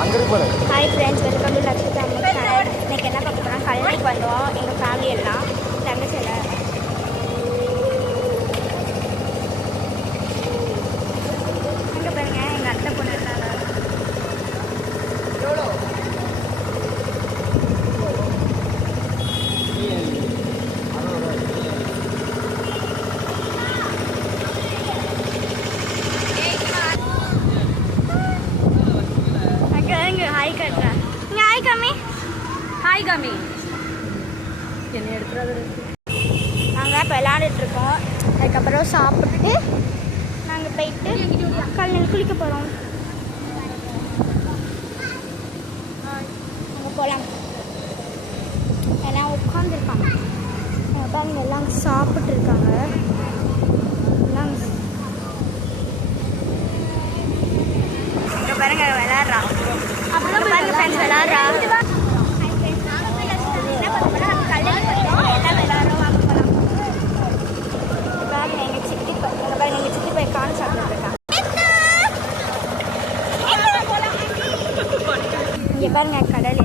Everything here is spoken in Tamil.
Hi friends, welcome to Lakshmi family channel. இன்றைக்கி என்ன பார்க்க போனால் கல்லணைக்கு வந்தோம். எங்கள் ஃபேமிலி எல்லாம் தங்கச்சியில் அங்கே பாருங்க, எங்கள் அத்தை பொண்ணு இருந்தாங்க. ஹாய் கட்டுறேன். இங்கே ஹாய் காமி, ஹாய் காமி. என்ன எடுத்துறது? நாங்கள் இப்போ விளையாண்டுட்ருக்கோம். அதுக்கப்புறம் சாப்பிட்டுட்டு நாங்கள் போயிட்டு கல்லணையில் குளிக்க போகிறோம். அங்கே போகலாம். எல்லாம் உட்காந்துருக்காங்க. பாருங்க, எல்லாம் சாப்பிட்ருக்காங்க. எல்லாம் இங்கே பாருங்க, விளையாடுறா. அப்புறம் பாருங்க ஃப்ரெண்ட்ஸ், விளையாடுறா. இங்கே பாருங்க கடல்.